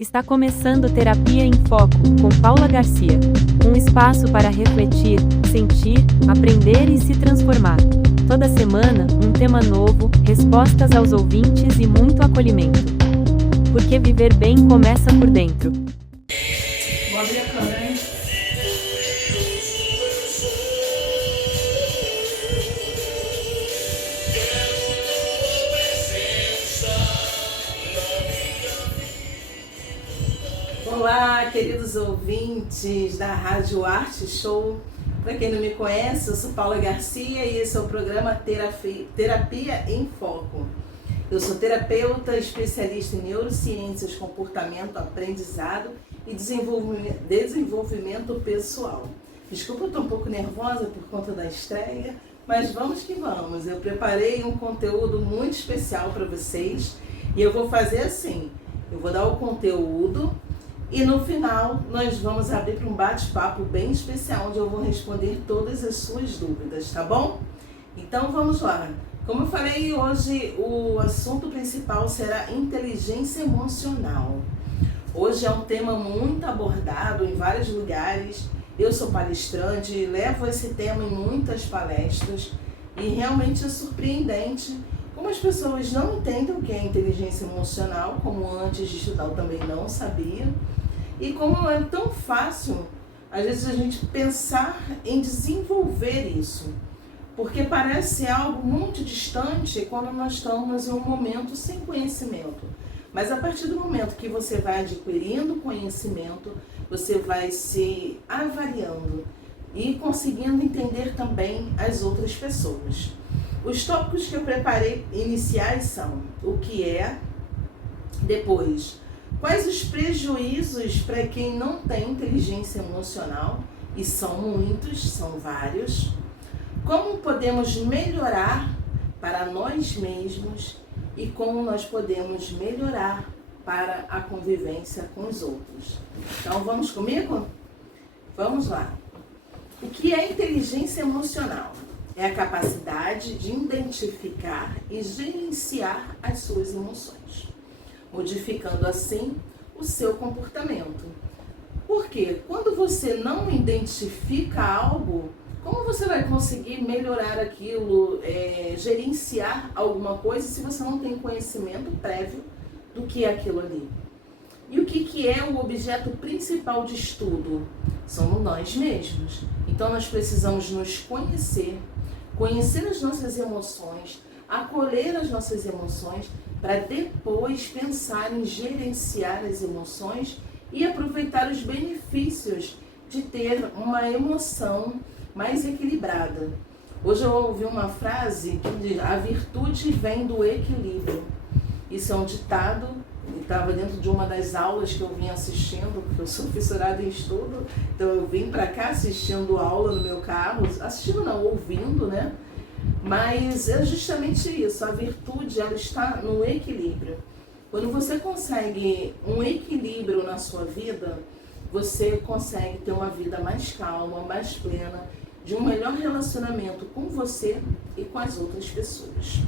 Está começando Terapia em Foco, com Paula Garcia. Um espaço para refletir, sentir, aprender e se transformar. Toda semana, um tema novo, respostas aos ouvintes e muito acolhimento. Porque viver bem começa por dentro. Vou abrir a câmera, hein? Olá, queridos ouvintes da Rádio Arte Show. Para quem não me conhece, eu sou Paula Garcia e esse é o programa Terapia em Foco. Eu sou terapeuta, especialista em neurociências, comportamento, aprendizado e desenvolvimento pessoal. Desculpa, eu estou um pouco nervosa por conta da estreia, mas vamos que vamos. Eu preparei um conteúdo muito especial para vocês e eu vou fazer assim, eu vou dar o conteúdo e no final nós vamos abrir para um bate-papo bem especial, onde eu vou responder todas as suas dúvidas, tá bom? Então vamos lá. Como eu falei, hoje o assunto principal será inteligência emocional. Hoje é um tema muito abordado em vários lugares. Eu sou palestrante e levo esse tema em muitas palestras e realmente é surpreendente como as pessoas não entendem o que é inteligência emocional, como antes de estudar eu também não sabia, e como é tão fácil, às vezes, a gente pensar em desenvolver isso. Porque parece algo muito distante quando nós estamos em um momento sem conhecimento. Mas a partir do momento que você vai adquirindo conhecimento, você vai se avaliando e conseguindo entender também as outras pessoas. Os tópicos que eu preparei iniciais são o que é, depois, quais os prejuízos para quem não tem inteligência emocional, e são muitos, são vários. Como podemos melhorar para nós mesmos e como nós podemos melhorar para a convivência com os outros. Então, vamos comigo? Vamos lá. O que é inteligência emocional? É a capacidade de identificar e gerenciar as suas emoções, modificando assim o seu comportamento. Porque quando você não identifica algo, como você vai conseguir melhorar aquilo, gerenciar alguma coisa se você não tem conhecimento prévio do que é aquilo ali? E o que é o objeto principal de estudo? Somos nós mesmos. Então nós precisamos nos conhecer as nossas emoções, acolher as nossas emoções, para depois pensar em gerenciar as emoções e aproveitar os benefícios de ter uma emoção mais equilibrada. Hoje eu ouvi uma frase que diz: a virtude vem do equilíbrio. Isso é um ditado, estava dentro de uma das aulas que eu vim assistindo, porque eu sou fissurada em estudo, então eu vim para cá assistindo aula no meu carro, assistindo não, ouvindo, né? Mas é justamente isso, a virtude ela está no equilíbrio. Quando você consegue um equilíbrio na sua vida, você consegue ter uma vida mais calma, mais plena, de um melhor relacionamento com você e com as outras pessoas.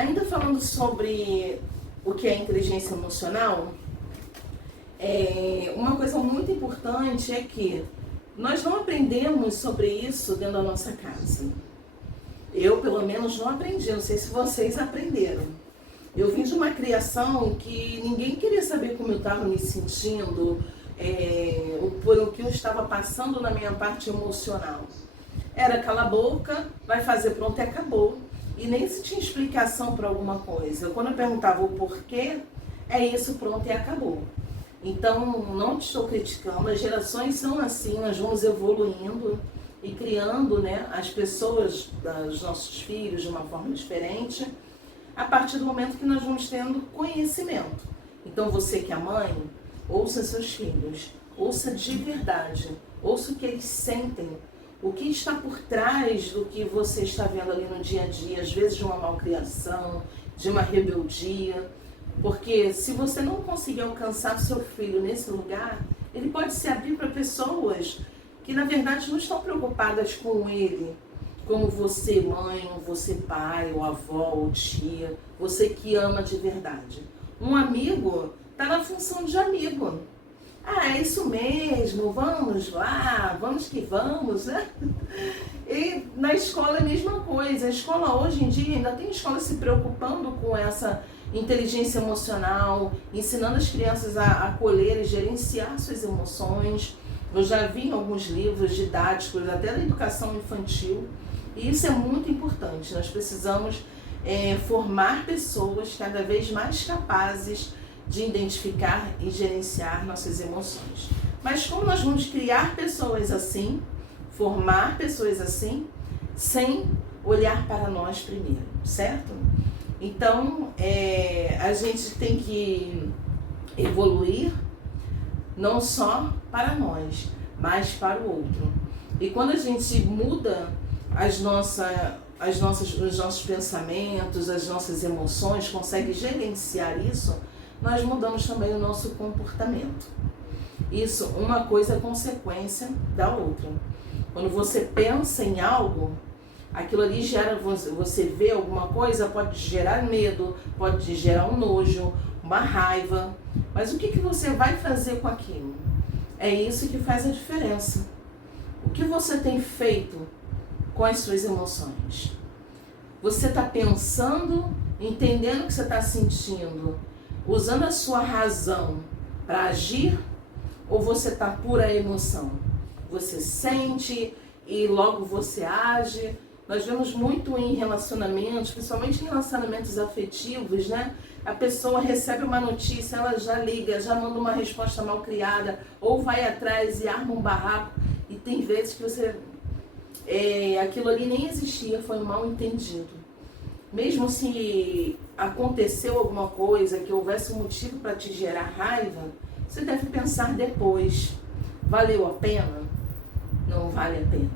Ainda falando sobre o que é inteligência emocional, uma coisa muito importante é que nós não aprendemos sobre isso dentro da nossa casa. Eu, pelo menos, não aprendi, não sei se vocês aprenderam. Eu vim de uma criação que ninguém queria saber como eu estava me sentindo, por o que eu estava passando na minha parte emocional. Era cala a boca, vai fazer, pronto e acabou. E nem se tinha explicação para alguma coisa. Quando eu perguntava o porquê, é isso, pronto e acabou. Então, não estou criticando, as gerações são assim, nós vamos evoluindo e criando, né, as pessoas, os nossos filhos de uma forma diferente, a partir do momento que nós vamos tendo conhecimento. Então, você que é mãe, ouça seus filhos, ouça de verdade, ouça o que eles sentem, o que está por trás do que você está vendo ali no dia a dia, às vezes de uma malcriação, de uma rebeldia, porque se você não conseguir alcançar seu filho nesse lugar, ele pode se abrir para pessoas que na verdade não estão preocupadas com ele, como você mãe, ou você pai, ou avó, ou tia, você que ama de verdade. Um amigo está na função de amigo. Ah, é isso mesmo, vamos lá, vamos que vamos, né? E na escola é a mesma coisa. A escola hoje em dia ainda tem escola se preocupando com essa inteligência emocional, ensinando as crianças a acolher e gerenciar suas emoções. Eu já vi em alguns livros didáticos, até da educação infantil, e isso é muito importante. Nós precisamos formar pessoas cada vez mais capazes de identificar e gerenciar nossas emoções. Mas como nós vamos criar pessoas assim, formar pessoas assim, sem olhar para nós primeiro, certo? Então, a gente tem que evoluir não só para nós, mas para o outro. E quando a gente muda os nossos pensamentos, as nossas emoções, consegue gerenciar isso, nós mudamos também o nosso comportamento. Isso, uma coisa é consequência da outra. Quando você pensa em algo, aquilo ali gera, você vê alguma coisa, pode gerar medo, pode gerar um nojo, uma raiva. Mas o que você vai fazer com aquilo? É isso que faz a diferença. O que você tem feito com as suas emoções? Você está pensando, entendendo o que você está sentindo, usando a sua razão para agir, ou você está pura emoção? Você sente e logo você age. Nós vemos muito em relacionamentos, principalmente em relacionamentos afetivos, né? A pessoa recebe uma notícia, ela já liga, já manda uma resposta mal criada, ou vai atrás e arma um barraco. E tem vezes que você aquilo ali nem existia, foi mal entendido. Mesmo se aconteceu alguma coisa, que houvesse um motivo para te gerar raiva, você deve pensar depois. Valeu a pena? Não vale a pena.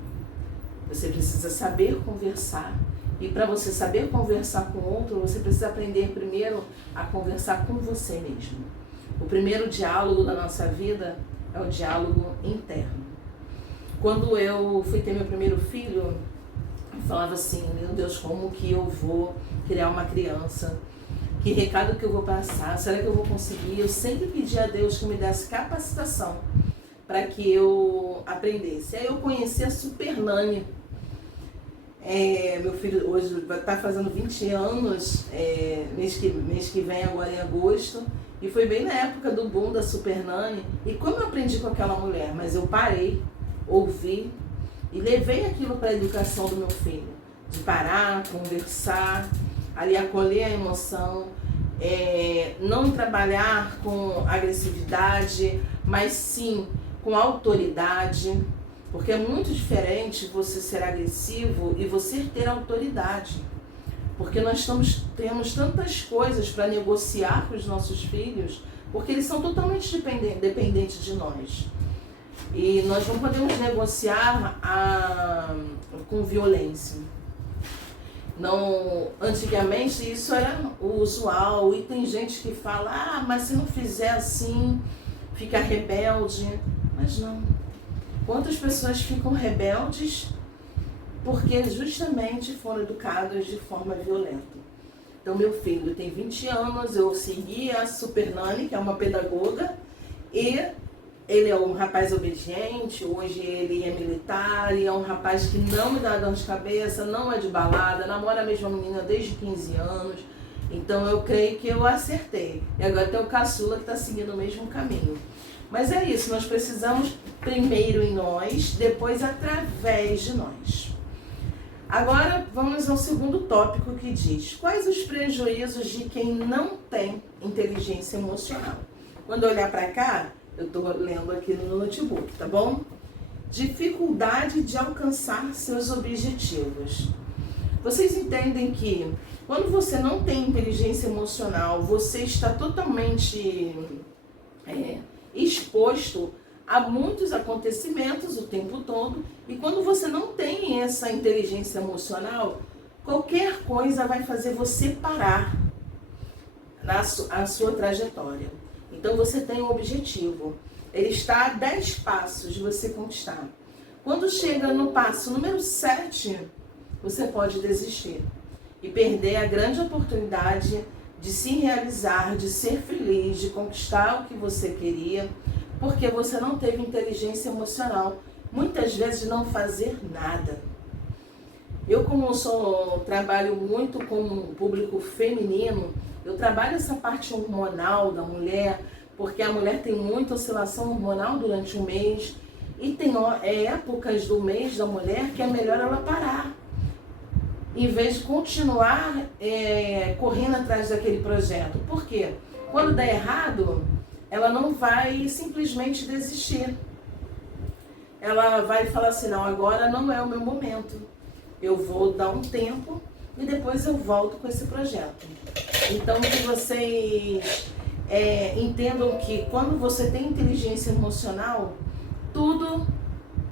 Você precisa saber conversar. E para você saber conversar com o outro, você precisa aprender primeiro a conversar com você mesmo. O primeiro diálogo da nossa vida é o diálogo interno. Quando eu fui ter meu primeiro filho, eu falava assim, meu Deus, como que eu vou criar uma criança? Que recado que eu vou passar? Será que eu vou conseguir? Eu sempre pedi a Deus que me desse capacitação para que eu aprendesse. Aí eu conheci a Super Nani. Meu filho hoje vai estar fazendo 20 anos, mês que vem, agora em agosto. E foi bem na época do boom da Super Nani. E como eu aprendi com aquela mulher? Mas eu parei, ouvi e levei aquilo para a educação do meu filho. De parar, conversar, ali acolher a emoção, não trabalhar com agressividade, mas sim com autoridade. Porque é muito diferente você ser agressivo e você ter autoridade. Porque nós temos tantas coisas para negociar com os nossos filhos, porque eles são totalmente dependentes de nós. E nós não podemos negociar com violência. Não, antigamente isso era o usual, e tem gente que fala, mas se não fizer assim, fica rebelde. Mas não. Quantas pessoas ficam rebeldes porque justamente foram educadas de forma violenta? Então, meu filho tem 20 anos, eu segui a Super Nani, que é uma pedagoga, e ele é um rapaz obediente, hoje ele é militar, e é um rapaz que não me dá dor de cabeça, não é de balada, namora a mesma menina desde 15 anos, então eu creio que eu acertei. E agora tem o caçula que está seguindo o mesmo caminho. Mas é isso, nós precisamos primeiro em nós, depois através de nós. Agora vamos ao segundo tópico que diz: quais os prejuízos de quem não tem inteligência emocional? Quando eu olhar para cá, eu estou lendo aqui no notebook, tá bom? Dificuldade de alcançar seus objetivos. Vocês entendem que quando você não tem inteligência emocional, você está totalmente exposto a muitos acontecimentos o tempo todo, e quando você não tem essa inteligência emocional, qualquer coisa vai fazer você parar a sua trajetória. Então você tem um objetivo, ele está a 10 passos de você conquistar. Quando chega no passo número 7, você pode desistir e perder a grande oportunidade de se realizar, de ser feliz, de conquistar o que você queria, porque você não teve inteligência emocional, muitas vezes de não fazer nada. Eu, como trabalho muito com o público feminino, eu trabalho essa parte hormonal da mulher, porque a mulher tem muita oscilação hormonal durante o mês, e tem épocas do mês da mulher que é melhor ela parar, em vez de continuar correndo atrás daquele projeto. Por quê? Quando der errado, ela não vai simplesmente desistir. Ela vai falar assim, não, agora não é o meu momento. Eu vou dar um tempo e depois eu volto com esse projeto. Então, que vocês entendam que quando você tem inteligência emocional, tudo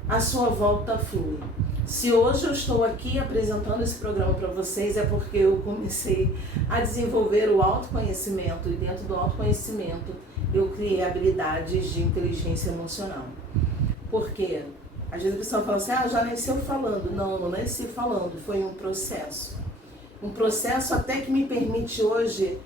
à sua volta flui. Se hoje eu estou aqui apresentando esse programa para vocês, é porque eu comecei a desenvolver o autoconhecimento, e dentro do autoconhecimento eu criei habilidades de inteligência emocional. Por quê? Às vezes a pessoa fala assim, já nasceu falando. Não, não nasci falando, foi um processo. Um processo até que me permite hoje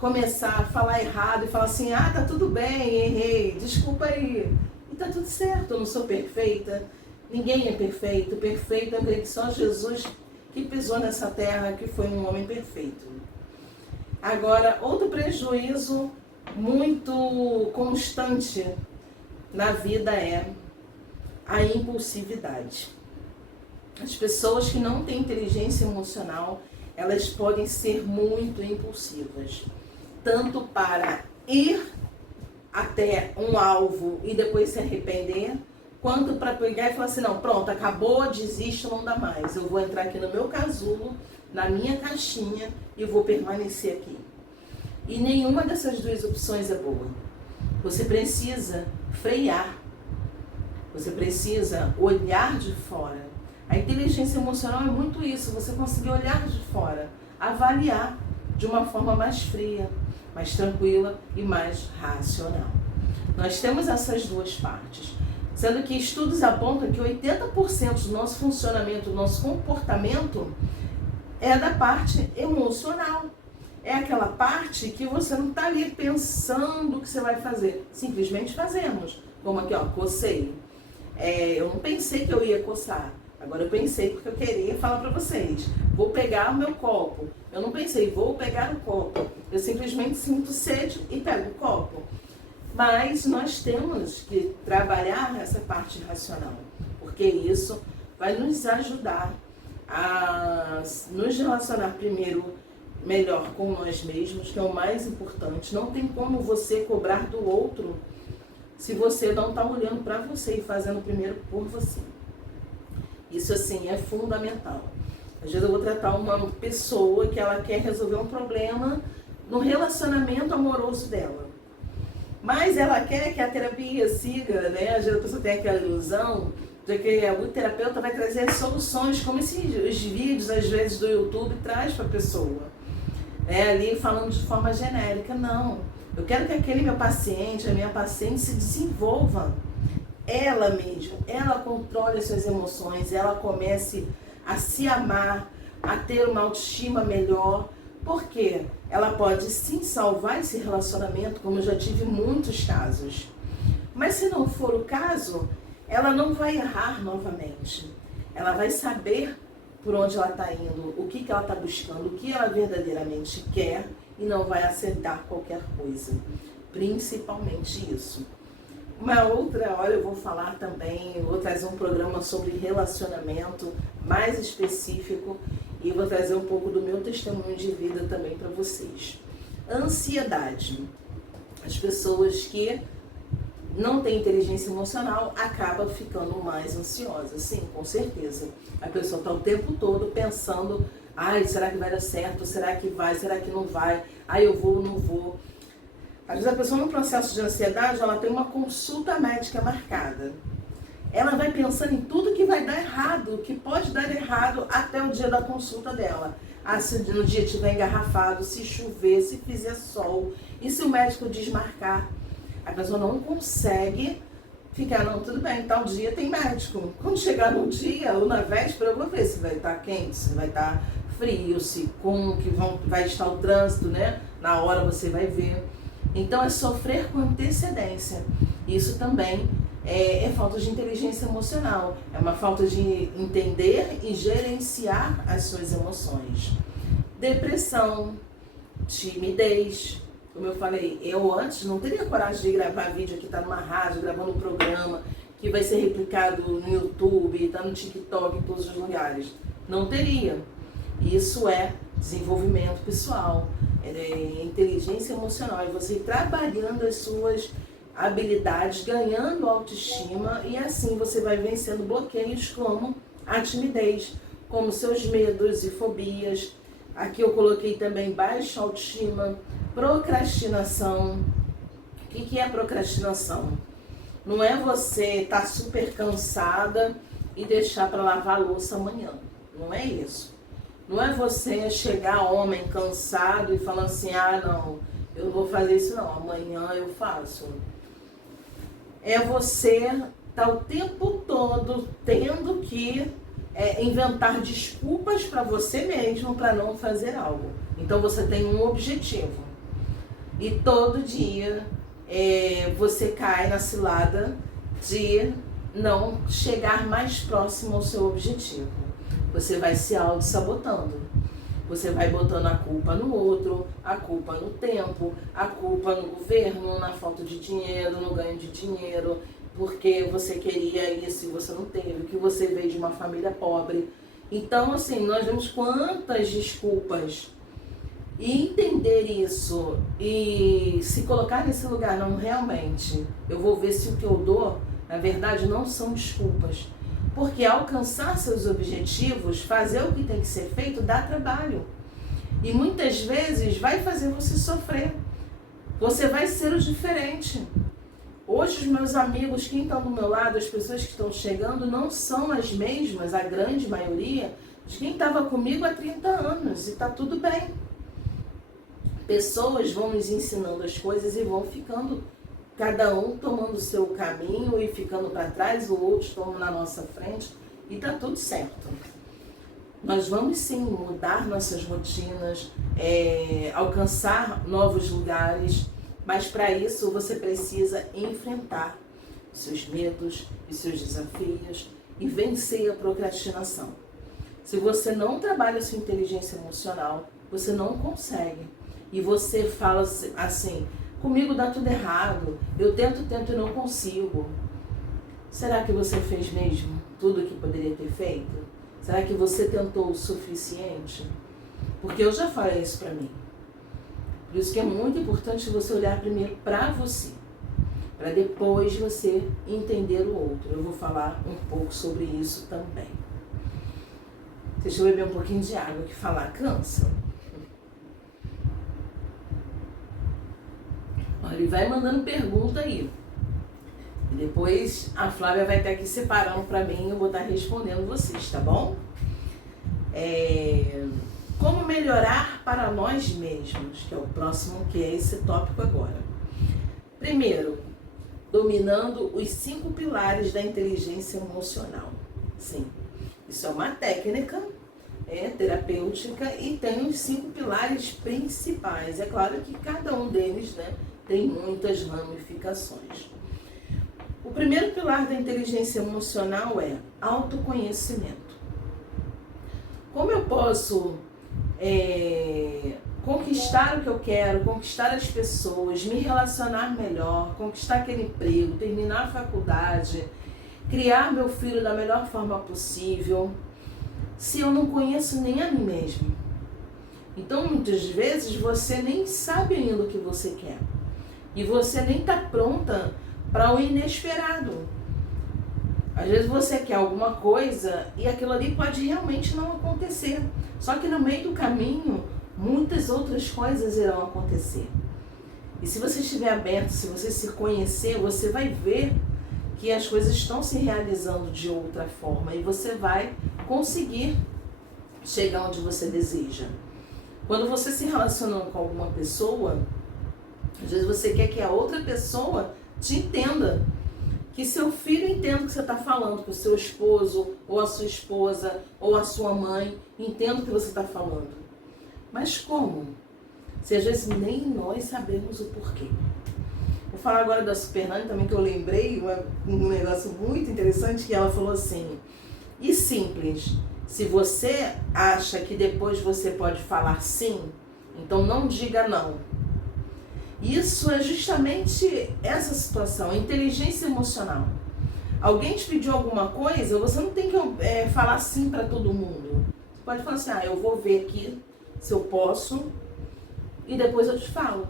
começar a falar errado e falar assim, tá tudo bem, errei, desculpa aí. E tá tudo certo, eu não sou perfeita, ninguém é perfeito. Perfeito, eu acredito que só Jesus que pisou nessa terra, que foi um homem perfeito. Agora, outro prejuízo muito constante na vida é a impulsividade. As pessoas que não têm inteligência emocional, elas podem ser muito impulsivas, tanto para ir até um alvo e depois se arrepender, quanto para pegar e falar assim, não, pronto, acabou, desisto, não dá mais. Eu vou entrar aqui no meu casulo, na minha caixinha e vou permanecer aqui. E nenhuma dessas duas opções é boa. Você precisa frear. Você precisa olhar de fora. A inteligência emocional é muito isso, você conseguir olhar de fora, avaliar de uma forma mais fria, mais tranquila e mais racional. Nós temos essas duas partes, sendo que estudos apontam que 80% do nosso funcionamento, do nosso comportamento é da parte emocional. É aquela parte que você não está ali pensando o que você vai fazer, simplesmente fazemos. Como aqui, cocei. Eu não pensei que eu ia coçar. Agora eu pensei porque eu queria falar para vocês. Vou pegar o meu copo. Eu não pensei, vou pegar o copo. Eu simplesmente sinto sede e pego o copo. Mas nós temos que trabalhar essa parte racional, porque isso vai nos ajudar a nos relacionar primeiro melhor com nós mesmos, que é o mais importante. Não tem como você cobrar do outro se você não está olhando para você e fazendo primeiro por você. Isso, assim, é fundamental. Às vezes eu vou tratar uma pessoa que ela quer resolver um problema no relacionamento amoroso dela. Mas ela quer que a terapia siga, né? Às vezes a pessoa tem aquela ilusão de que o terapeuta vai trazer soluções, como os vídeos, às vezes, do YouTube traz para a pessoa. Ali falando de forma genérica. Não. Eu quero que aquele meu paciente, a minha paciente, se desenvolva. Ela mesma, ela controle as suas emoções, ela comece a se amar, a ter uma autoestima melhor, porque ela pode sim salvar esse relacionamento, como eu já tive muitos casos. Mas se não for o caso, ela não vai errar novamente. Ela vai saber por onde ela está indo, o que ela está buscando, o que ela verdadeiramente quer e não vai aceitar qualquer coisa. Principalmente isso. Uma outra hora eu vou falar também, vou trazer um programa sobre relacionamento mais específico e vou trazer um pouco do meu testemunho de vida também para vocês. Ansiedade. As pessoas que não têm inteligência emocional acabam ficando mais ansiosas. Sim, com certeza. A pessoa está o tempo todo pensando, será que vai dar certo? Será que vai? Será que não vai? Eu vou ou não vou? Às vezes a pessoa no processo de ansiedade, ela tem uma consulta médica marcada. Ela vai pensando em tudo que vai dar errado, que pode dar errado até o dia da consulta dela. Se no dia estiver engarrafado, se chover, se fizer sol, e se o médico desmarcar, a pessoa não consegue ficar, não, tudo bem, tal dia tem médico. Quando chegar no dia ou na véspera, eu vou ver se vai estar quente, se vai estar frio, se como que vai estar o trânsito, né? Na hora você vai ver. Então é sofrer com antecedência. Isso também é falta de inteligência emocional. É uma falta de entender e gerenciar as suas emoções. Depressão, timidez. Como eu falei, eu antes não teria coragem de gravar vídeo aqui, tá numa rádio, gravando um programa que vai ser replicado no YouTube, tá no TikTok, em todos os lugares. Não teria. Isso é desenvolvimento pessoal, é inteligência emocional, é você ir trabalhando as suas habilidades, ganhando autoestima, e assim você vai vencendo bloqueios como a timidez, como seus medos e fobias. Aqui eu coloquei também baixa autoestima, procrastinação. O que é procrastinação? Não é você estar super cansada e deixar para lavar a louça amanhã. Não é isso. Não é você chegar homem cansado e falar assim, não, eu não vou fazer isso não, amanhã eu faço. É você estar o tempo todo tendo que inventar desculpas para você mesmo para não fazer algo. Então você tem um objetivo. E todo dia você cai na cilada de não chegar mais próximo ao seu objetivo. Você vai se auto-sabotando. Você vai botando a culpa no outro, a culpa no tempo, a culpa no governo, na falta de dinheiro, no ganho de dinheiro, porque você queria isso e você não teve, que você veio de uma família pobre. Então, assim, nós vemos quantas desculpas. E entender isso e se colocar nesse lugar, não, realmente, eu vou ver se o que eu dou, na verdade, não são desculpas. Porque alcançar seus objetivos, fazer o que tem que ser feito, dá trabalho. E muitas vezes vai fazer você sofrer. Você vai ser o diferente. Hoje os meus amigos, quem estão do meu lado, as pessoas que estão chegando, não são as mesmas, a grande maioria, de quem estava comigo há 30 anos. E está tudo bem. Pessoas vão nos ensinando as coisas e vão ficando, cada um tomando o seu caminho e ficando para trás, o outro toma na nossa frente, e tá tudo certo. Nós vamos sim mudar nossas rotinas, alcançar novos lugares, mas para isso você precisa enfrentar os seus medos e seus desafios e vencer a procrastinação. Se você não trabalha a sua inteligência emocional, você não consegue. E você fala assim, comigo dá tudo errado, eu tento e não consigo. Será que você fez mesmo tudo o que poderia ter feito? Será que você tentou o suficiente? Porque eu já falei isso pra mim. Por isso que é muito importante você olhar primeiro pra você, para depois você entender o outro. Eu vou falar um pouco sobre isso também. Deixa eu beber um pouquinho de água, que falar cansa. Ele vai mandando pergunta aí. E depois a Flávia vai estar aqui separando para mim e eu vou estar respondendo vocês, tá bom? Como melhorar para nós mesmos, que é o próximo, que é esse tópico agora. Primeiro, dominando os 5 pilares da inteligência emocional. Sim, isso é uma técnica terapêutica e tem os 5 pilares principais. É claro que cada um deles, né, tem muitas ramificações. O primeiro pilar da inteligência emocional é autoconhecimento. Como eu posso conquistar o que eu quero, conquistar as pessoas, me relacionar melhor, conquistar aquele emprego, terminar a faculdade, criar meu filho da melhor forma possível, se eu não conheço nem a mim mesmo? Então, muitas vezes, você nem sabe ainda o que você quer. E você nem está pronta para o inesperado. Às vezes você quer alguma coisa e aquilo ali pode realmente não acontecer. Só que no meio do caminho, muitas outras coisas irão acontecer. E se você estiver aberto, se você se conhecer, você vai ver que as coisas estão se realizando de outra forma e você vai conseguir chegar onde você deseja. Quando você se relaciona com alguma pessoa, às vezes você quer que a outra pessoa te entenda. que seu filho entenda o que você está falando, que o seu esposo, ou a sua esposa, ou a sua mãe entenda o que você está falando. Mas como? Se às vezes nem nós sabemos o porquê. Vou falar agora da Super Nani também, que eu lembrei um negócio muito interessante, que ela falou assim, e simples, se você acha que depois você pode falar sim, então não diga não. Isso é justamente essa situação, a inteligência emocional. Alguém te pediu alguma coisa, você não tem que falar sim para todo mundo. Você pode falar assim, eu vou ver aqui se eu posso e depois eu te falo.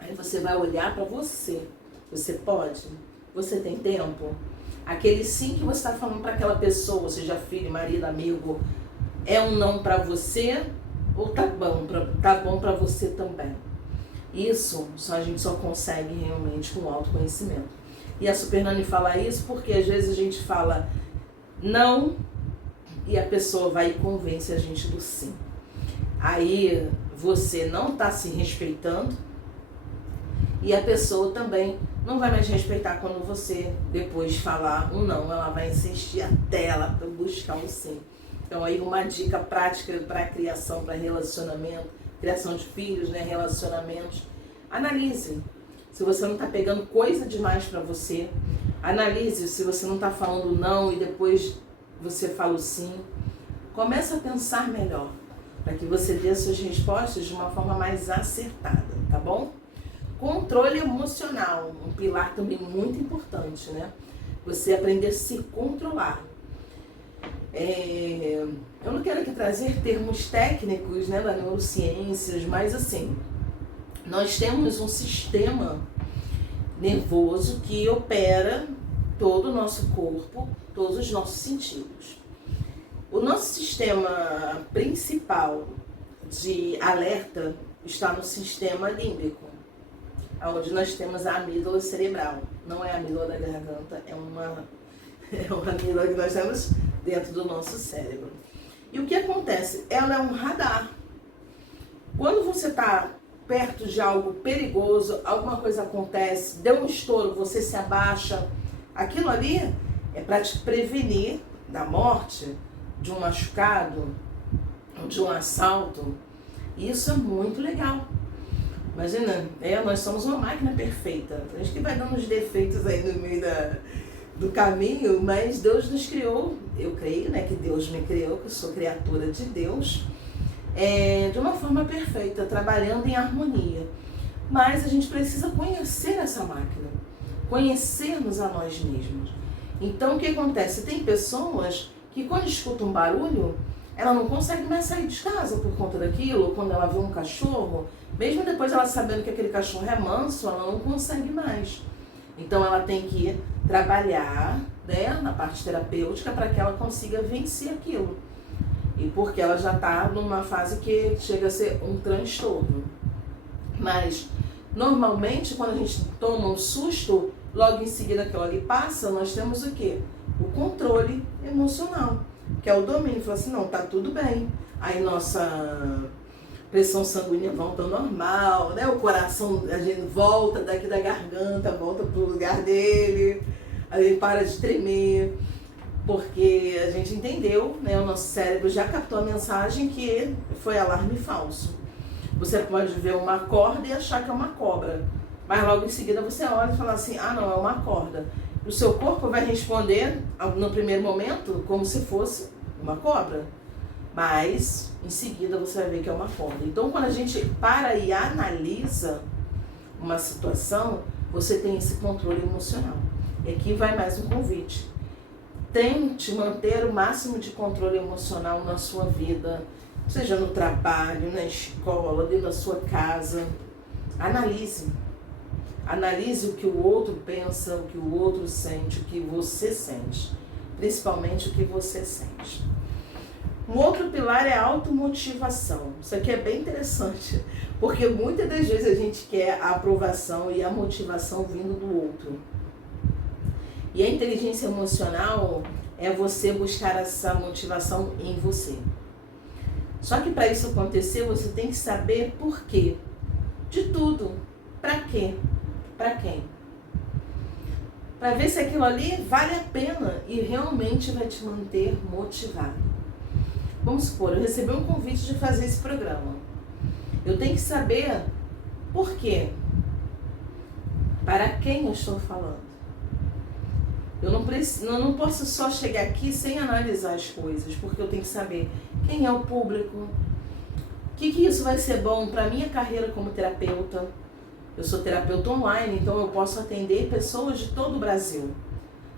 Aí você vai olhar para você. Você pode? Você tem tempo? Aquele sim que você está falando para aquela pessoa, seja filho, marido, amigo, é um não para você ou tá bom para você também? Isso a gente só consegue realmente com autoconhecimento. E a Super Nani fala isso porque às vezes a gente fala não e a pessoa vai e convence a gente do sim. Aí você não está se respeitando e a pessoa também não vai mais respeitar quando você depois falar um não. Ela vai insistir até ela buscar um sim. Então aí uma dica prática para criação, para relacionamento, criação de filhos, né, relacionamentos. Analise se você não está pegando coisa demais para você. Analise se você não está falando não e depois você fala o sim. Comece a pensar melhor, para que você dê as suas respostas de uma forma mais acertada, tá bom? Controle emocional, um pilar também muito importante, né? Você aprender a se controlar. Eu não quero aqui trazer termos técnicos, né, da neurociências, mas assim, nós temos um sistema nervoso que opera todo o nosso corpo, todos os nossos sentidos. O nosso sistema principal de alerta está no sistema límbico, onde nós temos a amígdala cerebral. Não é a amígdala da garganta, é uma amígdala que nós temos dentro do nosso cérebro. E o que acontece? Ela é um radar. Quando você está perto de algo perigoso, alguma coisa acontece, deu um estouro, você se abaixa, aquilo ali é para te prevenir da morte, de um machucado, de um assalto. Isso é muito legal. Imagina, nós somos uma máquina perfeita. A gente que vai dando uns defeitos aí no meio do caminho, mas Deus nos criou, eu creio, né, que Deus me criou, que eu sou criatura de Deus, de uma forma perfeita, trabalhando em harmonia. Mas a gente precisa conhecer essa máquina, conhecermos a nós mesmos. Então o que acontece? Tem pessoas que quando escutam um barulho, ela não consegue mais sair de casa por conta daquilo, ou quando ela vê um cachorro, mesmo depois ela sabendo que aquele cachorro é manso, ela não consegue mais. Então ela tem que trabalhar, né, na parte terapêutica para que ela consiga vencer aquilo. E porque ela já está numa fase que chega a ser um transtorno. Mas normalmente quando a gente toma um susto, logo em seguida aquilo ali passa, nós temos o quê? O controle emocional, que é o domínio. Fala assim, não, tá tudo bem. Aí nossa pressão sanguínea volta ao normal, né? O coração, a gente volta daqui da garganta, volta pro lugar dele, aí ele para de tremer, porque a gente entendeu, né? O nosso cérebro já captou a mensagem que foi alarme falso. Você pode ver uma corda e achar que é uma cobra, mas logo em seguida você olha e fala assim, não, é uma corda. O seu corpo vai responder no primeiro momento como se fosse uma cobra, mas em seguida você vai ver que é uma corda. Então quando a gente para e analisa uma situação, você tem esse controle emocional. E aqui vai mais um convite. Tente manter o máximo de controle emocional na sua vida, seja no trabalho, na escola, dentro da sua casa. Analise. Analise o que o outro pensa, o que o outro sente, o que você sente. Principalmente o que você sente. Um outro pilar é a automotivação. Isso aqui é bem interessante, porque muitas das vezes a gente quer a aprovação e a motivação vindo do outro. E a inteligência emocional é você buscar essa motivação em você. Só que para isso acontecer, você tem que saber por quê. De tudo. Para quê? Para quem? para ver se aquilo ali vale a pena e realmente vai te manter motivado. Vamos supor, eu recebi um convite de fazer esse programa. Eu tenho que saber por quê, para quem eu estou falando. Eu não posso só chegar aqui sem analisar as coisas, porque eu tenho que saber quem é o público, o que isso vai ser bom para a minha carreira como terapeuta. Eu sou terapeuta online, então eu posso atender pessoas de todo o Brasil.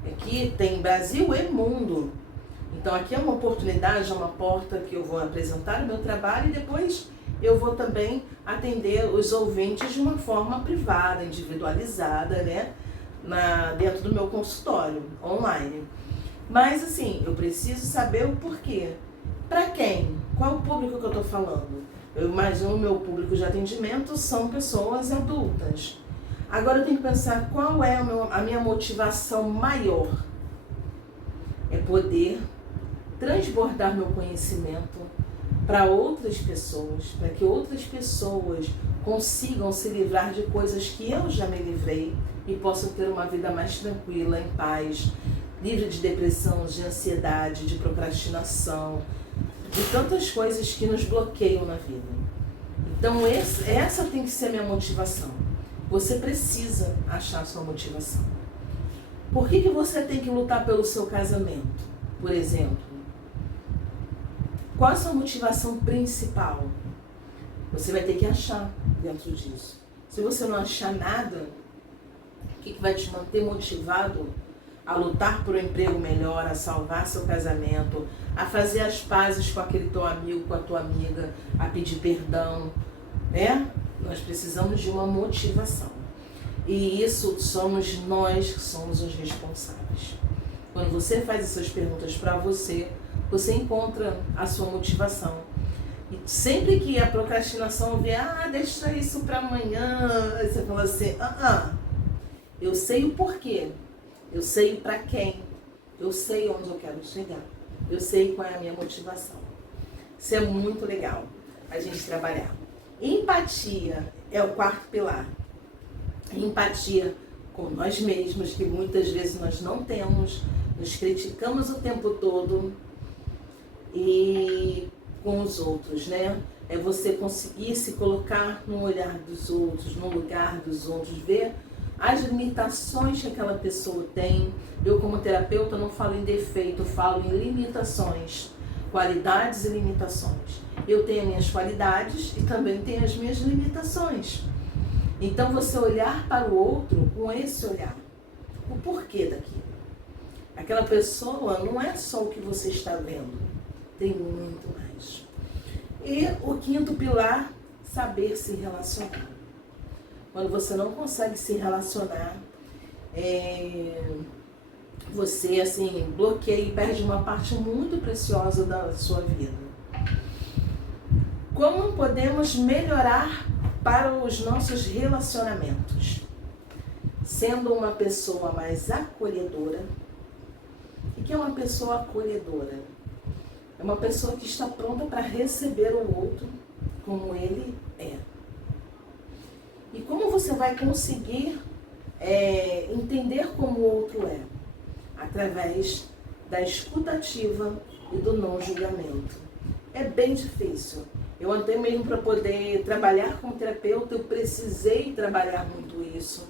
Aqui tem Brasil e mundo. Então aqui é uma oportunidade, é uma porta que eu vou apresentar o meu trabalho e depois eu vou também atender os ouvintes de uma forma privada, individualizada, né? Dentro do meu consultório online. Mas assim, eu preciso saber o porquê. Para quem? Qual o público que eu estou falando? Eu imagino o meu público de atendimento são pessoas adultas. Agora eu tenho que pensar qual é a minha motivação maior. É poder transbordar meu conhecimento para outras pessoas, para que outras pessoas consigam se livrar de coisas que eu já me livrei e possam ter uma vida mais tranquila, em paz, livre de depressão, de ansiedade, de procrastinação, de tantas coisas que nos bloqueiam na vida. Então essa tem que ser a minha motivação. Você precisa achar a sua motivação. Por que você tem que lutar pelo seu casamento, por exemplo? Qual a sua motivação principal? Você vai ter que achar dentro disso. Se você não achar nada, o que vai te manter motivado a lutar por um emprego melhor, a salvar seu casamento, a fazer as pazes com aquele teu amigo, com a tua amiga, a pedir perdão, né? Nós precisamos de uma motivação. E isso somos nós que somos os responsáveis. Quando você faz essas perguntas para você, você encontra a sua motivação. E sempre que a procrastinação vier, deixa isso para amanhã, você fala assim, eu sei o porquê, eu sei para quem, eu sei onde eu quero chegar, eu sei qual é a minha motivação. Isso é muito legal a gente trabalhar. Empatia é o quarto pilar. Empatia com nós mesmos, que muitas vezes nós não temos, nos criticamos o tempo todo, e com os outros, né? É você conseguir se colocar no olhar dos outros, no lugar dos outros, ver as limitações que aquela pessoa tem. Eu, como terapeuta, não falo em defeito, eu falo em limitações, qualidades e limitações. Eu tenho as minhas qualidades e também tenho as minhas limitações. Então, você olhar para o outro com esse olhar, o porquê daquilo. Aquela pessoa não é só o que você está vendo, tem muito mais. E o quinto pilar, saber se relacionar. Quando você não consegue se relacionar, você assim bloqueia e perde uma parte muito preciosa da sua vida. Como podemos melhorar para os nossos relacionamentos? Sendo uma pessoa mais acolhedora. O que é uma pessoa acolhedora? É uma pessoa que está pronta para receber o outro como ele é. E como você vai conseguir entender como o outro é? Através da escuta ativa e do não julgamento. É bem difícil. Eu até mesmo para poder trabalhar como terapeuta, eu precisei trabalhar muito isso.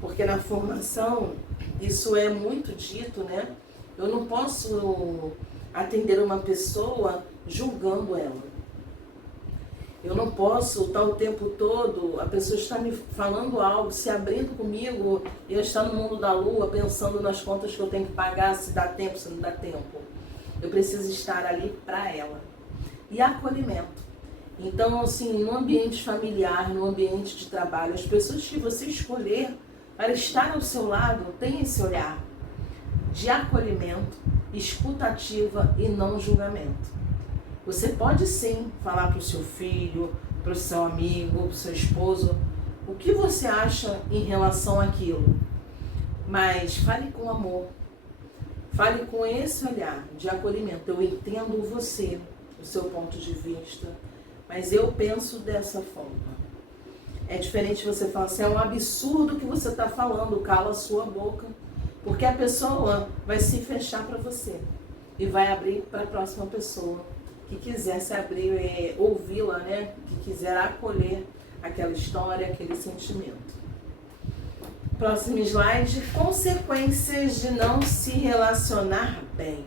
Porque na formação, isso é muito dito, né? Eu não posso atender uma pessoa julgando ela. Eu não posso estar o tempo todo, a pessoa está me falando algo, se abrindo comigo, e eu estar no mundo da lua, pensando nas contas que eu tenho que pagar, se dá tempo, se não dá tempo. Eu preciso estar ali para ela. E acolhimento. Então, assim, no ambiente familiar, no ambiente de trabalho, as pessoas que você escolher para estar ao seu lado, tem esse olhar de acolhimento, escuta ativa e não julgamento. Você pode sim falar para o seu filho, para o seu amigo, para o seu esposo, o que você acha em relação àquilo. Mas fale com amor, fale com esse olhar de acolhimento. Eu entendo você, o seu ponto de vista, mas eu penso dessa forma. É diferente você falar assim, é um absurdo que você está falando, cala a sua boca. Porque a pessoa vai se fechar para você e vai abrir para a próxima pessoa que quiser se abrir, ouvi-la, né? Que quiser acolher aquela história, aquele sentimento. Próximo slide, consequências de não se relacionar bem.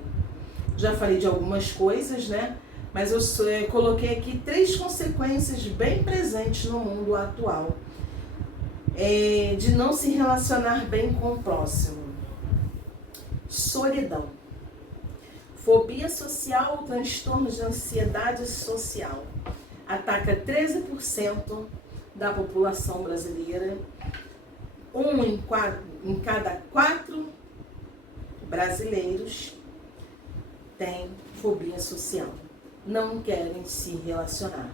Já falei de algumas coisas, né? Mas eu coloquei aqui 3 consequências bem presentes no mundo atual de não se relacionar bem com o próximo. Solidão. Fobia social ou transtorno de ansiedade social. Ataca 13% da população brasileira. 1 em cada 4 brasileiros tem fobia social. Não querem se relacionar.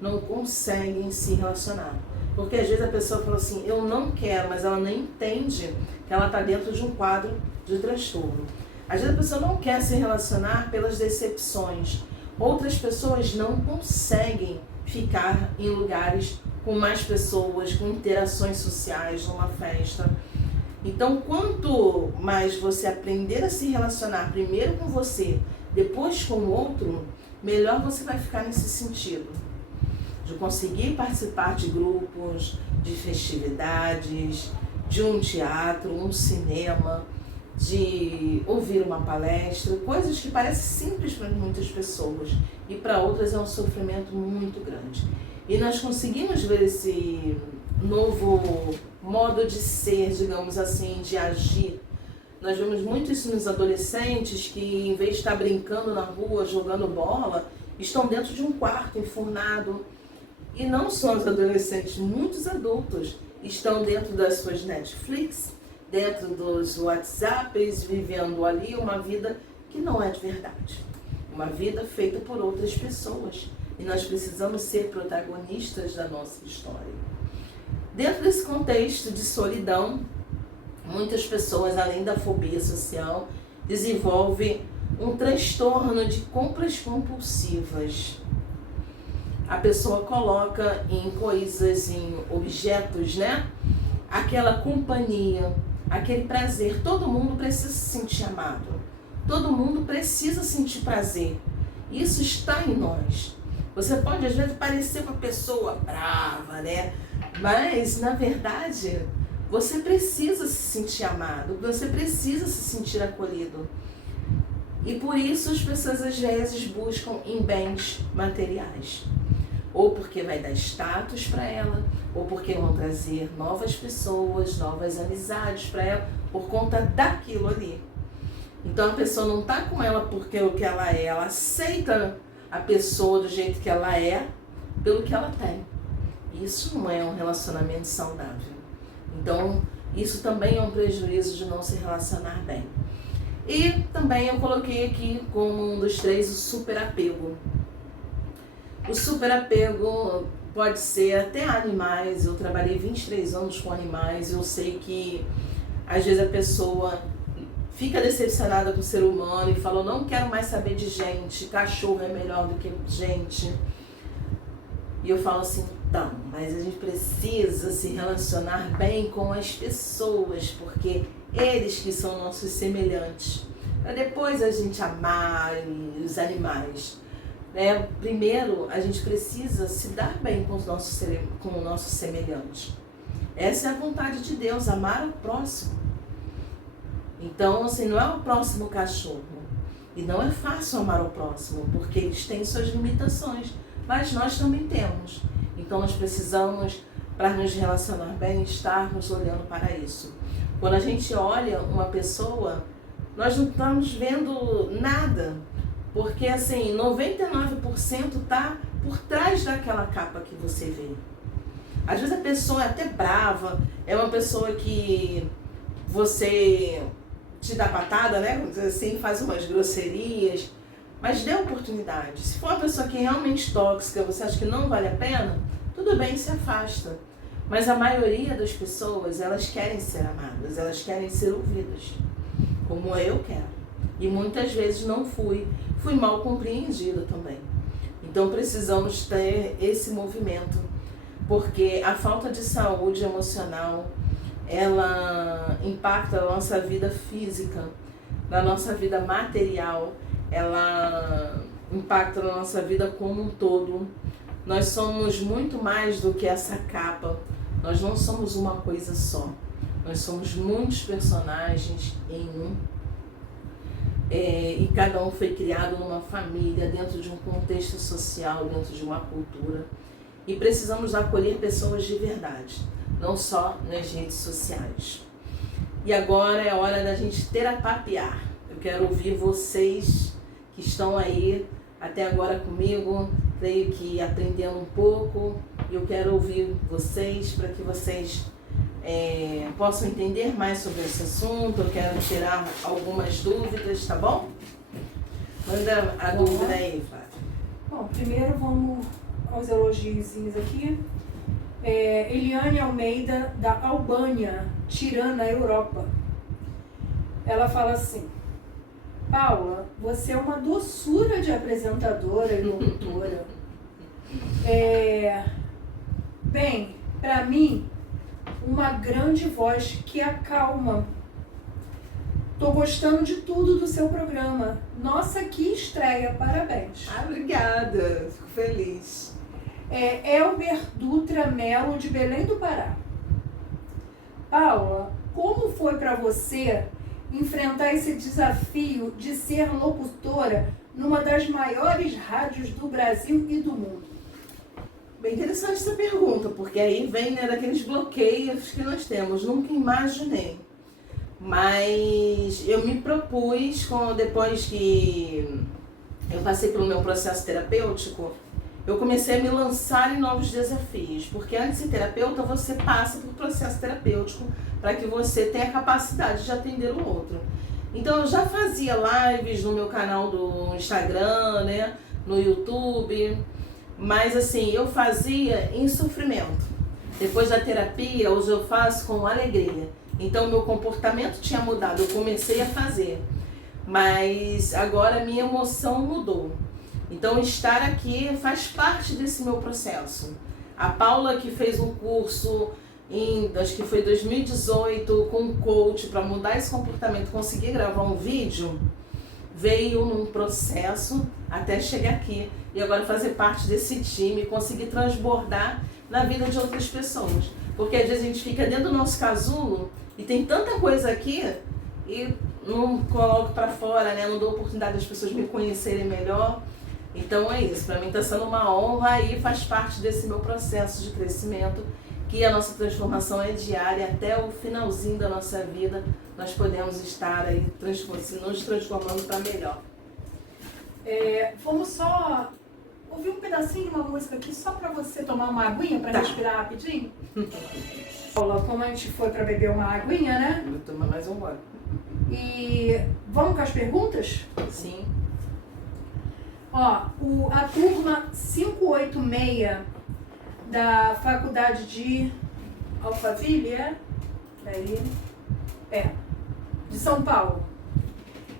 Não conseguem se relacionar. Porque às vezes a pessoa fala assim, eu não quero, mas ela nem entende que ela está dentro de um quadro de transtorno. Às vezes a pessoa não quer se relacionar pelas decepções. Outras pessoas não conseguem ficar em lugares com mais pessoas, com interações sociais, numa festa. Então, quanto mais você aprender a se relacionar primeiro com você, depois com o outro, melhor você vai ficar nesse sentido. De conseguir participar de grupos, de festividades, de um teatro, um cinema, de ouvir uma palestra, coisas que parecem simples para muitas pessoas e para outras é um sofrimento muito grande. E nós conseguimos ver esse novo modo de ser, digamos assim, de agir. Nós vemos muito isso nos adolescentes que, em vez de estar brincando na rua, jogando bola, estão dentro de um quarto enfurnado. E não só os adolescentes, muitos adultos estão dentro das suas Netflix, dentro dos WhatsApps, vivendo ali uma vida que não é de verdade. Uma vida feita por outras pessoas. E nós precisamos ser protagonistas da nossa história. Dentro desse contexto de solidão, muitas pessoas, além da fobia social, desenvolvem um transtorno de compras compulsivas. A pessoa coloca em coisas, em objetos, né? Aquela companhia, aquele prazer. Todo mundo precisa se sentir amado. Todo mundo precisa sentir prazer. Isso está em nós. Você pode, às vezes, parecer uma pessoa brava, né? Mas, na verdade, você precisa se sentir amado. Você precisa se sentir acolhido. E por isso as pessoas, às vezes, buscam em bens materiais. Ou porque vai dar status para ela, ou porque vão trazer novas pessoas, novas amizades para ela, por conta daquilo ali. Então a pessoa não está com ela porque o que ela é, ela aceita a pessoa do jeito que ela é, pelo que ela tem. Isso não é um relacionamento saudável. Então isso também é um prejuízo de não se relacionar bem. E também eu coloquei aqui como um dos 3 o superapego. O superapego pode ser até animais. Eu trabalhei 23 anos com animais. Eu sei que às vezes a pessoa fica decepcionada com o ser humano e fala, não quero mais saber de gente, cachorro é melhor do que gente. E eu falo assim, então, mas a gente precisa se relacionar bem com as pessoas, porque eles que são nossos semelhantes. Para depois a gente amar os animais. Primeiro, a gente precisa se dar bem com o nosso semelhante. Essa é a vontade de Deus, amar o próximo. Então, assim, não é o próximo cachorro. E não é fácil amar o próximo, porque eles têm suas limitações. Mas nós também temos. Então, nós precisamos, para nos relacionar bem, estarmos olhando para isso. Quando a gente olha uma pessoa, nós não estamos vendo nada. Porque, assim, 99% está por trás daquela capa que você vê. Às vezes a pessoa é até brava, é uma pessoa que você te dá patada, né? Vamos dizer assim, faz umas grosserias, mas dê oportunidade. Se for uma pessoa que é realmente tóxica, você acha que não vale a pena, tudo bem, se afasta. Mas a maioria das pessoas, elas querem ser amadas, elas querem ser ouvidas, como eu quero. E muitas vezes não fui mal compreendida também. Então precisamos ter esse movimento, porque a falta de saúde emocional, ela impacta impacta na nossa vida física, na nossa vida material, ela impacta na nossa vida como um todo. Nós somos muito mais do que essa capa, nós não somos uma coisa só, nós somos muitos personagens em um. E cada um foi criado numa família, dentro de um contexto social, dentro de uma cultura. E precisamos acolher pessoas de verdade, não só nas redes sociais. E agora é hora da gente terapapiar. Eu quero ouvir vocês que estão aí até agora comigo, creio que aprendendo um pouco. Eu quero ouvir vocês para que vocês possam entender mais sobre esse assunto. Eu quero tirar algumas dúvidas, tá bom? Manda a dúvida aí, Flávia. Bom, primeiro vamos aos elogiozinhos aqui. Eliane Almeida, da Albânia, Tirana, Europa. Ela fala assim: Paula, você é uma doçura de apresentadora e locutora. Bem, para mim, uma grande voz que acalma. Tô gostando de tudo do seu programa. Nossa, que estreia, parabéns. Obrigada, fico feliz. Elber Dutra Melo, de Belém do Pará. Paula, como foi para você enfrentar esse desafio de ser locutora numa das maiores rádios do Brasil e do mundo? Bem interessante essa pergunta, porque aí vem, né, daqueles bloqueios que nós temos. Nunca imaginei. Mas eu me propus, depois que eu passei pelo meu processo terapêutico, eu comecei a me lançar em novos desafios. Porque antes de ser terapeuta, você passa por processo terapêutico para que você tenha a capacidade de atender o outro. Então eu já fazia lives no meu canal do Instagram, né, no YouTube, mas assim, eu fazia em sofrimento. Depois da terapia, hoje eu faço com alegria. Então meu comportamento tinha mudado, eu comecei a fazer, mas agora minha emoção mudou. Então estar aqui faz parte desse meu processo. A Paula, que fez um curso acho que foi 2018, com um coach para mudar esse comportamento, conseguir gravar um vídeo, veio num processo até chegar aqui e agora fazer parte desse time, conseguir transbordar na vida de outras pessoas. Porque às vezes a gente fica dentro do nosso casulo e tem tanta coisa aqui e não coloco para fora, né? Não dou oportunidade das pessoas me conhecerem melhor. Então é isso, para mim está sendo uma honra e faz parte desse meu processo de crescimento, que a nossa transformação é diária, até o finalzinho da nossa vida nós podemos estar aí nos transformando para melhor. Vamos só ouvir um pedacinho de uma música aqui, só para você tomar uma aguinha, para respirar rapidinho? Paula, como a gente foi para beber uma aguinha, né? Vou tomar mais um gole. E vamos com as perguntas? Sim. A turma 586 da Faculdade de Alphaville, de São Paulo.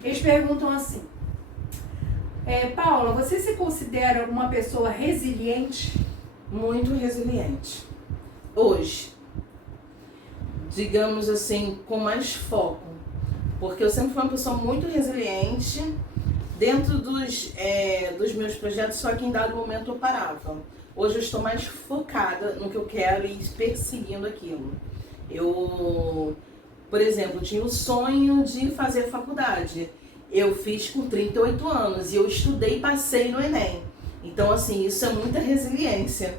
Eles perguntam assim: Paula, você se considera uma pessoa resiliente? Muito resiliente. Hoje, digamos assim, com mais foco, porque eu sempre fui uma pessoa muito resiliente dentro dos meus projetos, só que em dado momento eu parava. Hoje eu estou mais focada no que eu quero e perseguindo aquilo. Eu, por exemplo, tinha o sonho de fazer faculdade. Eu fiz com 38 anos e eu estudei e passei no Enem. Então, assim, isso é muita resiliência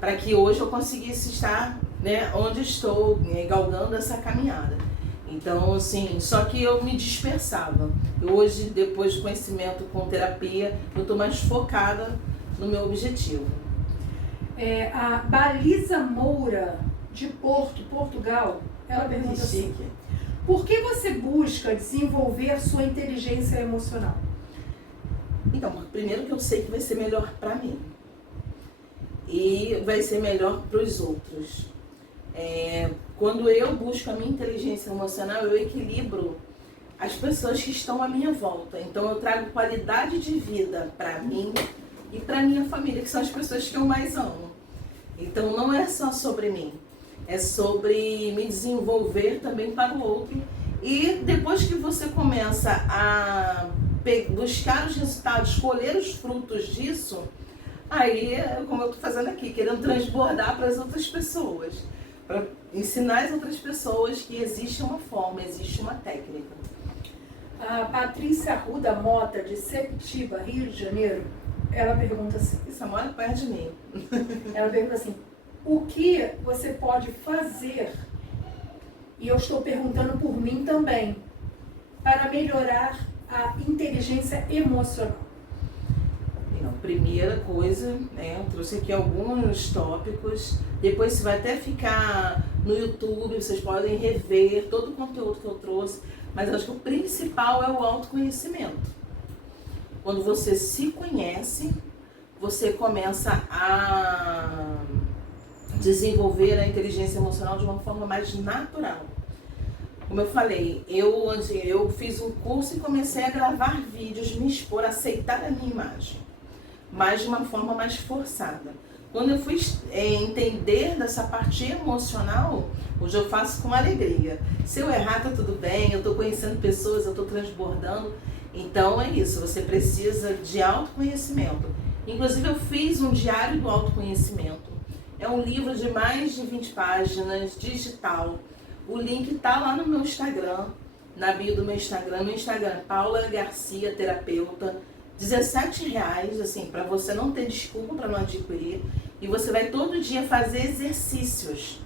para que hoje eu conseguisse estar, né, onde estou, galgando essa caminhada. Então, assim, só que eu me dispersava. Hoje, depois do conhecimento com terapia, eu estou mais focada no meu objetivo. A Baliza Moura, de Porto, Portugal, ela pergunta assim: por que você busca desenvolver sua inteligência emocional? Então, primeiro que eu sei que vai ser melhor para mim. E vai ser melhor para os outros. Quando eu busco a minha inteligência emocional, eu equilibro as pessoas que estão à minha volta. Então eu trago qualidade de vida para mim e para minha família, que são as pessoas que eu mais amo. Então não é só sobre mim, é sobre me desenvolver também para o outro. E depois que você começa a buscar os resultados, colher os frutos disso, aí é como eu estou fazendo aqui, querendo transbordar para as outras pessoas, para ensinar as outras pessoas que existe uma forma, existe uma técnica. A Patrícia Arruda Mota, de Septiba, Rio de Janeiro, ela pergunta assim... Isso mora perto de mim. Ela pergunta assim, o que você pode fazer, e eu estou perguntando por mim também, para melhorar a inteligência emocional? Então, primeira coisa, né, eu trouxe aqui alguns tópicos, depois você vai até ficar no YouTube, vocês podem rever todo o conteúdo que eu trouxe, mas eu acho que o principal é o autoconhecimento. Quando você se conhece, você começa a desenvolver a inteligência emocional de uma forma mais natural. Como eu falei, eu fiz um curso e comecei a gravar vídeos, me expor, aceitar a minha imagem, mas de uma forma mais forçada. Quando eu fui entender dessa parte emocional, hoje eu faço com alegria. Se eu errar, tá tudo bem, eu estou conhecendo pessoas, eu estou transbordando. Então é isso, você precisa de autoconhecimento. Inclusive eu fiz um diário do autoconhecimento. É um livro de mais de 20 páginas, digital. O link tá lá no meu Instagram, na bio do meu Instagram. Meu Instagram é Paula Garcia Terapeuta. R$17, assim, para você não ter desculpa para não adquirir. E você vai todo dia fazer exercícios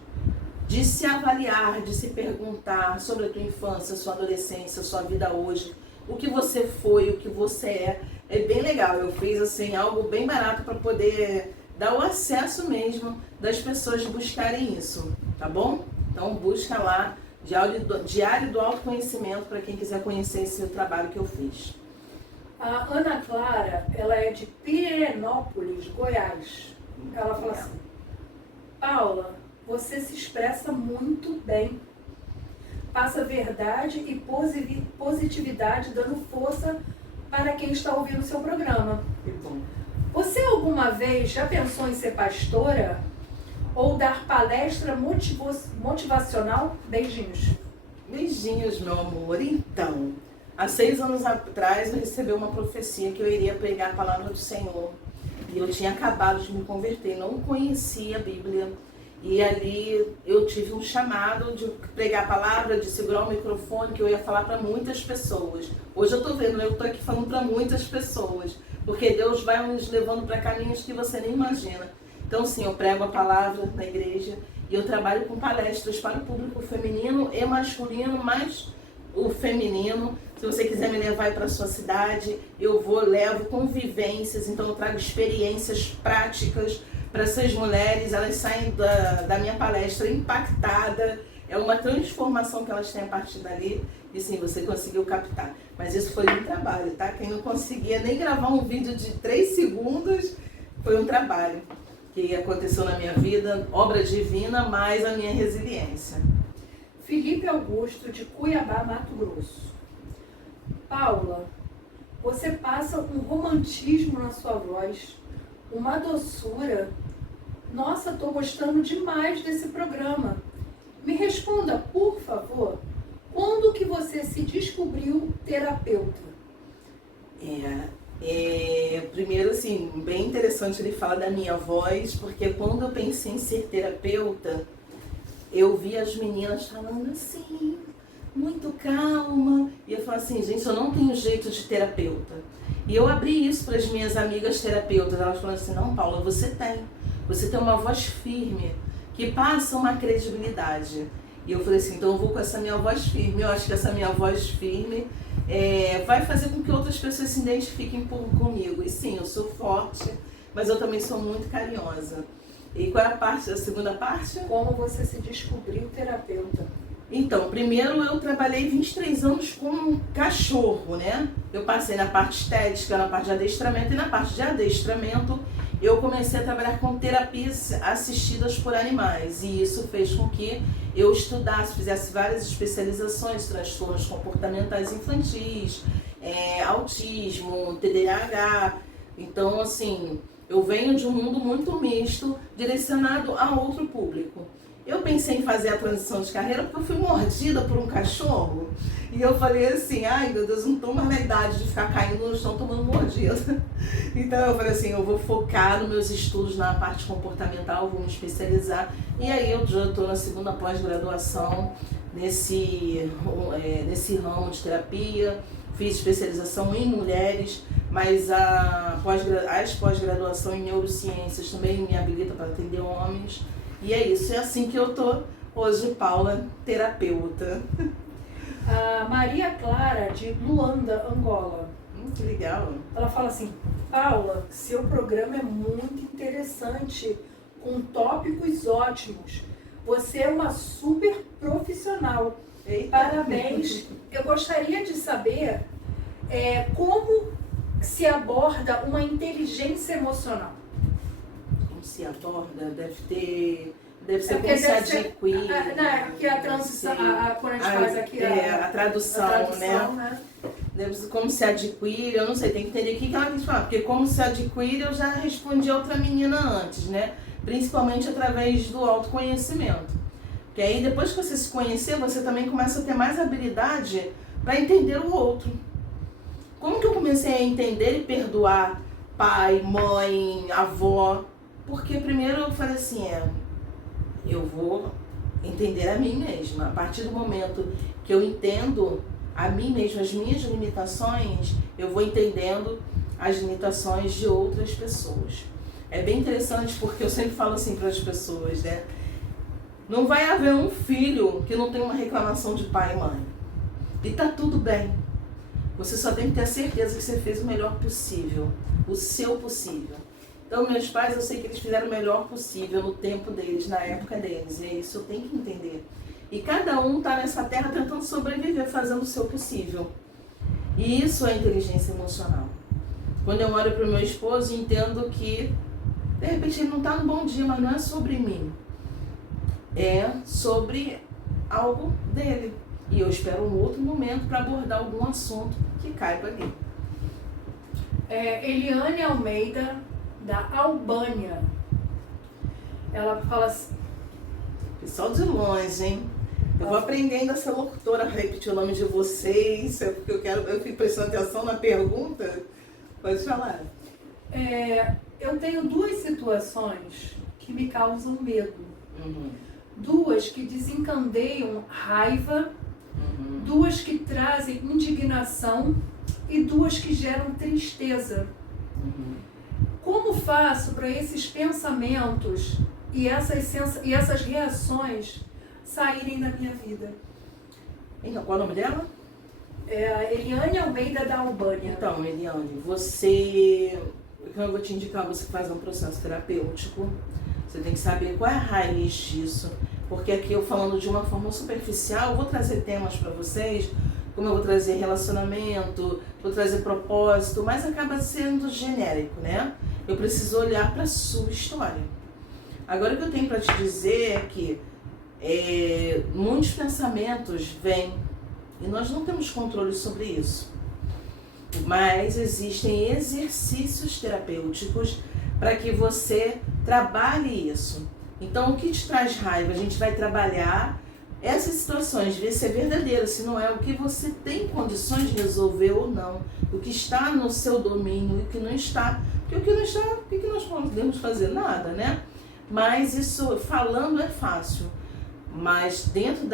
de se avaliar, de se perguntar sobre a tua infância, sua adolescência, sua vida hoje, o que você foi, o que você é. É bem legal. Eu fiz assim algo bem barato para poder dar o acesso mesmo das pessoas buscarem isso, tá bom? Então busca lá Diário do Autoconhecimento para quem quiser conhecer esse trabalho que eu fiz. A Ana Clara, ela é de Pirenópolis, Goiás. Ela fala assim, Paula, você se expressa muito bem. Passa verdade e positividade, dando força para quem está ouvindo o seu programa. Que bom. Você alguma vez já pensou em ser pastora? Ou dar palestra motivacional? Beijinhos. Beijinhos, meu amor. Então, há 6 anos atrás eu recebi uma profecia que eu iria pregar a palavra do Senhor. E eu tinha acabado de me converter, não conhecia a Bíblia. E ali eu tive um chamado de pregar a palavra, de segurar o microfone, que eu ia falar para muitas pessoas. Hoje eu estou vendo, eu estou aqui falando para muitas pessoas. Porque Deus vai nos levando para caminhos que você nem imagina. Então sim, eu prego a palavra na igreja e eu trabalho com palestras para o público feminino e masculino, mas o feminino. Se você quiser me levar para a sua cidade, eu levo convivências, então eu trago experiências práticas para essas mulheres, elas saem da minha palestra impactadas, é uma transformação que elas têm a partir dali, e sim, você conseguiu captar. Mas isso foi um trabalho, tá? Quem não conseguia nem gravar um vídeo de 3 segundos, foi um trabalho que aconteceu na minha vida, obra divina, mais a minha resiliência. Felipe Augusto, de Cuiabá, Mato Grosso. Paula, você passa um romantismo na sua voz, uma doçura. Nossa, estou gostando demais desse programa. Me responda, por favor, quando que você se descobriu terapeuta? Primeiro, assim, bem interessante ele falar da minha voz, porque quando eu pensei em ser terapeuta, eu vi as meninas falando assim, muito calma, e eu falei assim, gente, eu não tenho jeito de terapeuta. E eu abri isso para as minhas amigas terapeutas, elas falaram assim, não, Paula, você tem uma voz firme, que passa uma credibilidade. E eu falei assim, então eu vou com essa minha voz firme, eu acho que essa minha voz firme vai fazer com que outras pessoas se identifiquem comigo. E sim, eu sou forte, mas eu também sou muito carinhosa. E qual é a segunda parte? Como você se descobriu terapeuta? Então, primeiro eu trabalhei 23 anos com um cachorro, né? Eu passei na parte estética, na parte de adestramento, e na parte de adestramento eu comecei a trabalhar com terapias assistidas por animais. E isso fez com que eu estudasse, fizesse várias especializações, transtornos comportamentais infantis, autismo, TDAH. Então, assim, eu venho de um mundo muito misto, direcionado a outro público. Eu pensei em fazer a transição de carreira porque eu fui mordida por um cachorro. E eu falei assim, ai meu Deus, não estou mais na idade de ficar caindo no chão tomando mordida. Então eu falei assim, eu vou focar nos meus estudos na parte comportamental, vou me especializar. E aí eu já estou na segunda pós-graduação nesse ramo de terapia. Fiz especialização em mulheres, mas as pós-graduação em neurociências também me habilita para atender homens. E é isso, é assim que eu tô hoje, Paula, terapeuta. A Maria Clara, de Luanda, Angola. Que legal. Ela fala assim, Paula, seu programa é muito interessante, com tópicos ótimos. Você é uma super profissional. Eita. Parabéns. Eu gostaria de saber como se aborda uma inteligência emocional. Como se aborda? Deve ser como se adquire. Aqui a transição, quando a gente faz aqui a tradução, né? Deve ser como se adquire, eu não sei, tem que entender o que ela quis falar. Porque como se adquire, eu já respondi a outra menina antes, né? Principalmente através do autoconhecimento. Porque aí depois que você se conhecer, você também começa a ter mais habilidade para entender o outro. Como que eu comecei a entender e perdoar pai, mãe, avó? Porque primeiro eu falei assim, eu vou entender a mim mesma. A partir do momento que eu entendo a mim mesma, as minhas limitações, eu vou entendendo as limitações de outras pessoas. É bem interessante porque eu sempre falo assim para as pessoas, né? Não vai haver um filho que não tenha uma reclamação de pai e mãe. E tá tudo bem. Você só tem que ter a certeza que você fez o melhor possível, o seu possível. Então, meus pais, eu sei que eles fizeram o melhor possível no tempo deles, na época deles. E é isso eu tenho que entender. E cada um tá nessa terra tentando sobreviver, fazendo o seu possível. E isso é inteligência emocional. Quando eu olho para o meu esposo e entendo que, de repente, ele não tá no bom dia, mas não é sobre mim. É sobre algo dele. E eu espero um outro momento para abordar algum assunto que caiba ali. Eliane Almeida, da Albânia. Ela fala assim... Pessoal de longe, hein? Eu vou aprendendo a ser locutora, a repetir o nome de vocês, porque eu fico prestando atenção na pergunta. Pode falar. Eu tenho duas situações que me causam medo. Uhum. Duas que desencandeiam raiva, duas que trazem indignação e duas que geram tristeza. Como faço para esses pensamentos e essas reações saírem da minha vida? Então, qual é o nome dela? É a Eliane Almeida, da Albânia. Então, Eliane, eu vou te indicar, você faz um processo terapêutico. Você tem que saber qual é a raiz disso, porque aqui eu falando de uma forma superficial, eu vou trazer temas para vocês, como eu vou trazer relacionamento, vou trazer propósito, mas acaba sendo genérico, né? Eu preciso olhar para a sua história. Agora o que eu tenho para te dizer é que muitos pensamentos vêm e nós não temos controle sobre isso, mas existem exercícios terapêuticos para que você trabalhe isso. Então, o que te traz raiva? A gente vai trabalhar essas situações, ver se é verdadeiro, se não é, o que você tem condições de resolver ou não, o que está no seu domínio e o que não está. Porque o que não está, o que nós podemos fazer? Nada, né? Mas isso, falando é fácil, mas dentro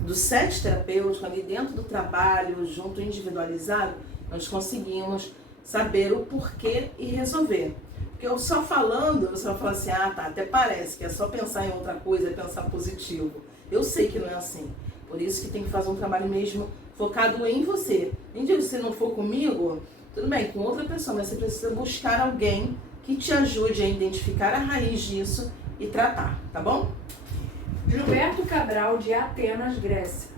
do set terapêutico, ali dentro do trabalho, junto individualizado, nós conseguimos saber o porquê e resolver. Porque eu só falando, você vai falar assim, tá, até parece que é só pensar em outra coisa, é pensar positivo. Eu sei que não é assim. Por isso que tem que fazer um trabalho mesmo focado em você. Nem se você não for comigo, tudo bem, com outra pessoa, mas você precisa buscar alguém que te ajude a identificar a raiz disso e tratar, tá bom? Gilberto Cabral, de Atenas, Grécia.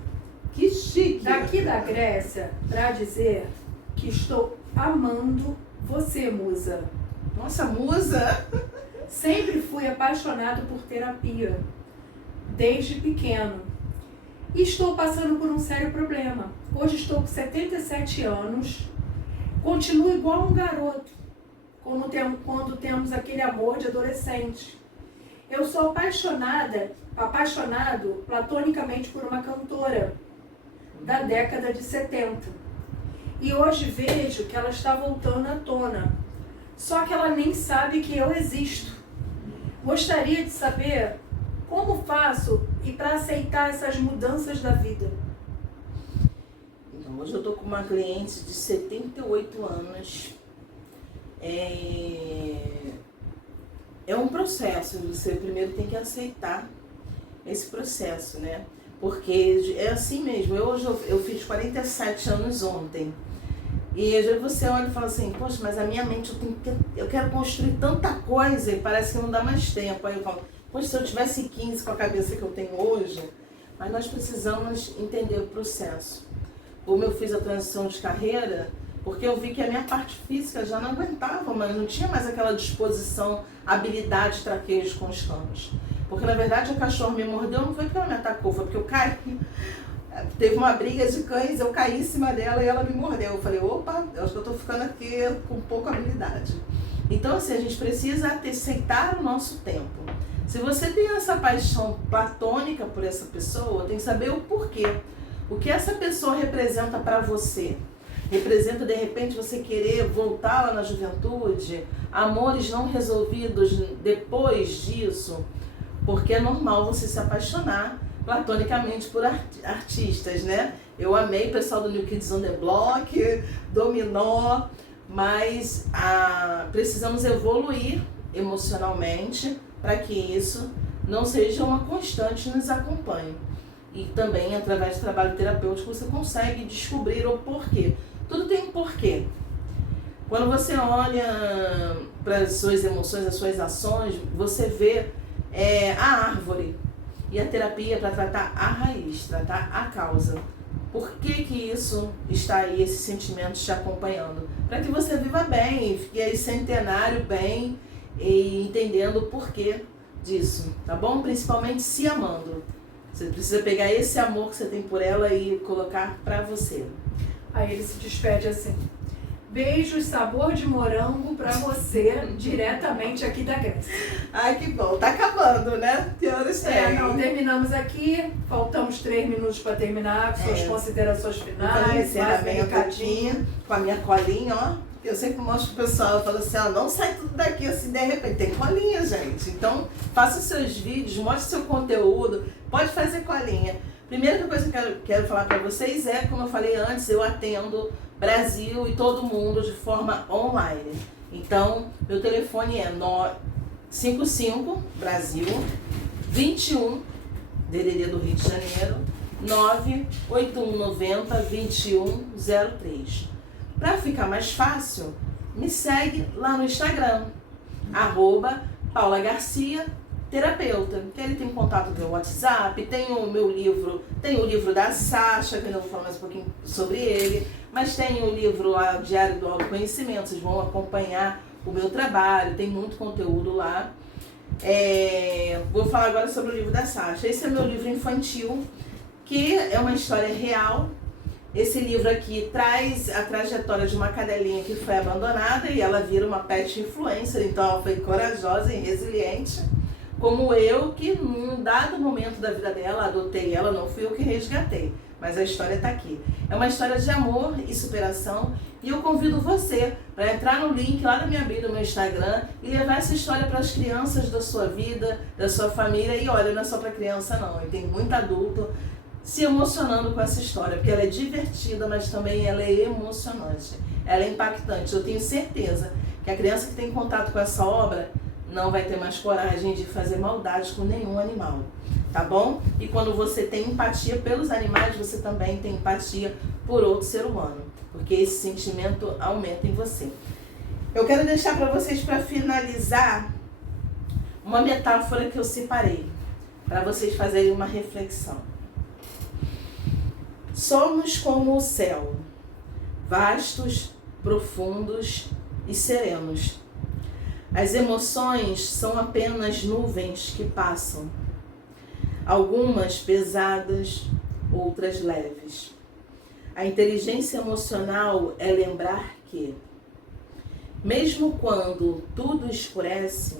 Que chique! Daqui da Grécia, para dizer que estou amando você, musa. Nossa, musa! Sempre fui apaixonado por terapia, desde pequeno. E estou passando por um sério problema. Hoje estou com 77 anos, continuo igual um garoto, quando temos aquele amor de adolescente. Eu sou apaixonado platonicamente por uma cantora da década de 70. E hoje vejo que ela está voltando à tona. Só que ela nem sabe que eu existo. Gostaria de saber como faço e para aceitar essas mudanças da vida. Então, hoje eu estou com uma cliente de 78 anos. É um processo, você primeiro tem que aceitar esse processo, né? Porque é assim mesmo, eu fiz 47 anos ontem. E às vezes você olha e fala assim, poxa, mas a minha mente, eu quero construir tanta coisa e parece que não dá mais tempo. Aí eu falo, poxa, se eu tivesse 15 com a cabeça que eu tenho hoje, mas nós precisamos entender o processo. Como eu fiz a transição de carreira, porque eu vi que a minha parte física já não aguentava, mas não tinha mais aquela disposição, habilidade, traquejo com os cães. Porque na verdade o cachorro me mordeu, não foi porque ela me atacou, foi porque eu caí. Teve uma briga de cães, eu caí em cima dela e ela me mordeu. Eu falei, opa, eu acho que eu tô ficando aqui com pouca habilidade. Então assim, a gente precisa aceitar o nosso tempo. Se você tem essa paixão platônica por essa pessoa, tem que saber o porquê. O que essa pessoa representa para você. Representa, de repente, você querer voltar lá na juventude, amores não resolvidos depois disso, porque é normal você se apaixonar platonicamente por artistas, né? Eu amei o pessoal do New Kids on the Block, Dominó, mas precisamos evoluir emocionalmente para que isso não seja uma constante e nos acompanhe. E também, através do trabalho terapêutico, você consegue descobrir o porquê. Tudo tem um porquê. Quando você olha para as suas emoções, as suas ações, você vê a árvore. E a terapia é para tratar a raiz, tratar a causa. Por que que isso está aí, esses sentimentos te acompanhando? Para que você viva bem, fique aí centenário bem e entendendo o porquê disso, tá bom? Principalmente se amando. Você precisa pegar esse amor que você tem por ela e colocar para você. Aí ele se despede assim: beijos, sabor de morango pra você, diretamente aqui da Grécia. Ai, que bom. Tá acabando, né? Que horas tem? Não, terminamos aqui. Faltamos 3 minutos para terminar, com suas considerações finais, mais um recadinho. Com a minha colinha, ó. Eu sempre mostro pro pessoal, eu falo assim, ó, não sai tudo daqui assim de repente. Tem colinha, gente. Então, faça os seus vídeos, mostre seu conteúdo, pode fazer colinha. Primeira coisa que eu quero falar para vocês é, como eu falei antes, eu atendo Brasil e todo mundo de forma online. Então, meu telefone é 55 Brasil 21 DDD do Rio de Janeiro 98190 2103. Para ficar mais fácil, me segue lá no Instagram, @PaulaGarcia terapeuta, que ele tem contato pelo WhatsApp, tem o meu livro, tem o livro da Sasha, que eu vou falar mais um pouquinho sobre ele, mas tem o livro Diário do Autoconhecimento, vocês vão acompanhar o meu trabalho, tem muito conteúdo lá. Vou falar agora sobre o livro da Sasha. Esse é meu livro infantil, que é uma história real. Esse livro aqui traz a trajetória de uma cadelinha que foi abandonada e ela vira uma pet influencer, então ela foi corajosa e resiliente. Como eu, que num dado momento da vida dela, adotei ela, não fui eu que resgatei, mas a história está aqui. É uma história de amor e superação, e eu convido você para entrar no link lá da minha bio, no meu Instagram, e levar essa história para as crianças da sua vida, da sua família. E olha, não é só para criança não, e tem muito adulto se emocionando com essa história, porque ela é divertida, mas também ela é emocionante, ela é impactante. Eu tenho certeza que a criança que tem contato com essa obra não vai ter mais coragem de fazer maldade com nenhum animal, tá bom? E quando você tem empatia pelos animais, você também tem empatia por outro ser humano, porque esse sentimento aumenta em você. Eu quero deixar para vocês, para finalizar, uma metáfora que eu separei, para vocês fazerem uma reflexão. Somos como o céu, vastos, profundos e serenos. As emoções são apenas nuvens que passam, algumas pesadas, outras leves. A inteligência emocional é lembrar que, mesmo quando tudo escurece,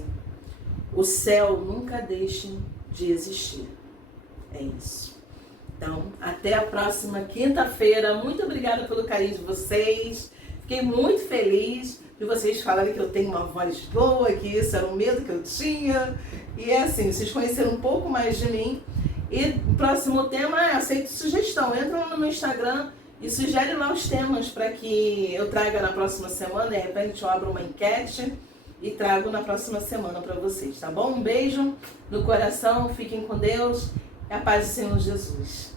o céu nunca deixe de existir. É isso. Então, até a próxima quinta-feira. Muito obrigada pelo carinho de vocês. Fiquei muito feliz de vocês falarem que eu tenho uma voz boa, que isso era um medo que eu tinha. E é assim, vocês conheceram um pouco mais de mim. E o próximo tema é aceito sugestão. Entra lá no meu Instagram e sugere lá os temas para que eu traga na próxima semana. De repente eu abro uma enquete e trago na próxima semana para vocês, tá bom? Um beijo no coração, fiquem com Deus e a paz do Senhor Jesus.